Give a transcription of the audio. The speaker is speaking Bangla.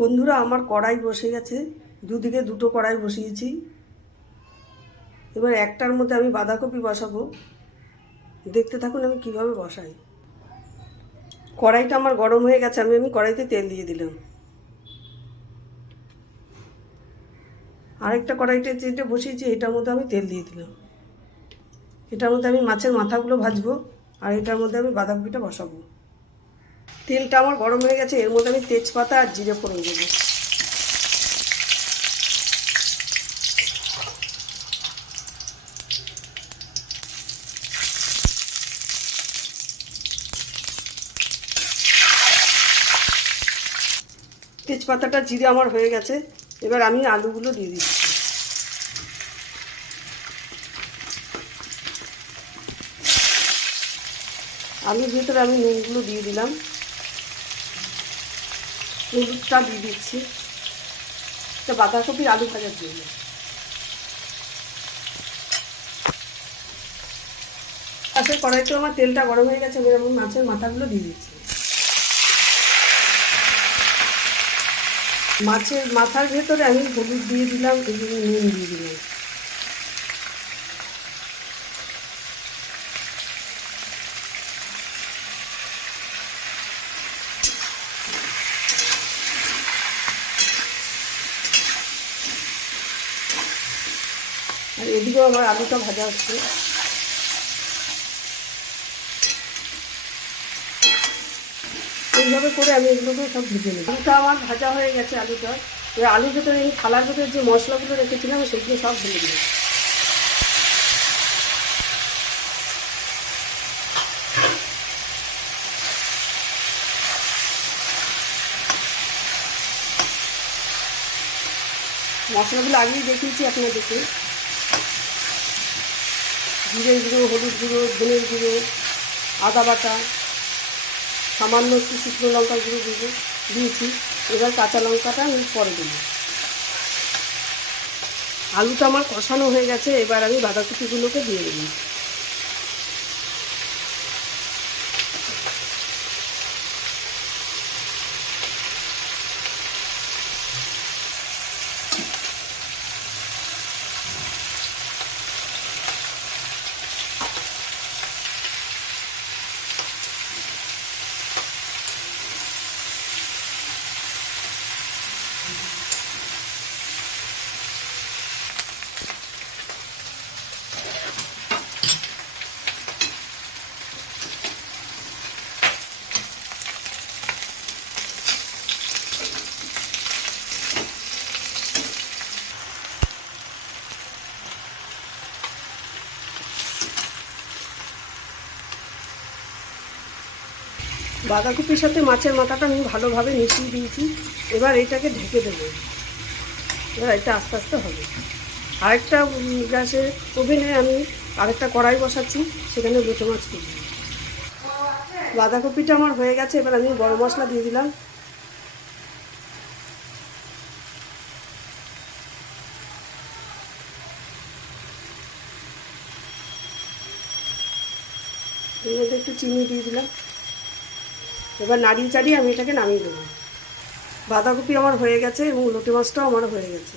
বন্ধুরা, আমার কড়াই বসে গেছে। দুদিকে দুটো কড়াই বসিয়েছি। এবার একটার মধ্যে আমি বাঁধাকপি বসাবো। দেখতে থাকুন আমি কিভাবে বসাই। কড়াইটা আমার গরম হয়ে গেছে। আমি কড়াইতে তেল দিয়ে দিলাম। আরেকটা কড়াইতে যেটা বসিয়েছি এটার মধ্যে আমি তেল দিয়ে দিলাম। এটার মধ্যে আমি মাছের মাথাগুলো ভাজবো, আর এটার মধ্যে আমি বাঁধাকপিটা বসাবো। তেলটা আমার গরম হয়ে গেছে। এর মধ্যে আমি তেজপাতা আর জিরে ফোড়ন দেবো। তেজপাতাটা জিরে আমার হয়ে গেছে। এবার আমি আলুগুলো দিয়ে দিচ্ছি। আলুর ভিতরে আমি নুনগুলো দিয়ে দিলাম। হলুদটা দিয়ে দিচ্ছি। এটা বাঁধাকপির আলু ভাজার জন্য। পাশের কড়াইতে আমার তেলটা গরম হয়ে গেছে। এবার আমি মাছের মাথাগুলো দিয়ে দিচ্ছি। মাছের মাথার ভেতরে আমি হলুদ দিয়ে দিলাম, এগুলো নুন দিয়ে দিলাম। আর এদিকেও আমার আলুটা ভাজা হচ্ছে। এইভাবে করে আমি এগুলোকে সব ভেজে নিই। আলুটা আমার ভাজা হয়ে গেছে। আলুটা এবার আলুর ভেতরে এই থালার ভেতরে যে মশলাগুলো রেখেছিলাম সেগুলো সব ঢেলে দিলাম। মশলাগুলো আগেই দেখিয়েছি আপনাদেরকে। জিরের গুঁড়ো, হলুদ গুঁড়ো, ধনের গুঁড়ো, আদা বাটা, সামান্য একটু শুকনো লঙ্কার গুঁড়ো দিয়েছি। এবার কাঁচা লঙ্কাটা আমি পরে দেবো। আলুটা আমার কষানো হয়ে গেছে। এবার আমি বাঁধাকপিগুলোকে দিয়ে দেবো। বাঁধাকপির সাথে মাছের মাথাটা আমি ভালোভাবে মিশিয়ে দিয়েছি। এবার এটাকে ঢেকে দেবো। এবার এটা আস্তে আস্তে হবে। আরেকটা গ্যাসের ওভেনে আমি আরেকটা কড়াই বসাচ্ছি, সেখানে লোটে মাছ করব। বাঁধাকপিটা আমার হয়ে গেছে। এবার আমি গরম মশলা দিয়ে দিলাম। এর মধ্যে একটু চিনি দিয়ে দিলাম। এবার নাড়িয়ে চাড়িয়ে আমি এটাকে নামিয়ে দেবো। বাঁধাকপি আমার হয়ে গেছে এবং লোটে মাছটাও আমার হয়ে গেছে।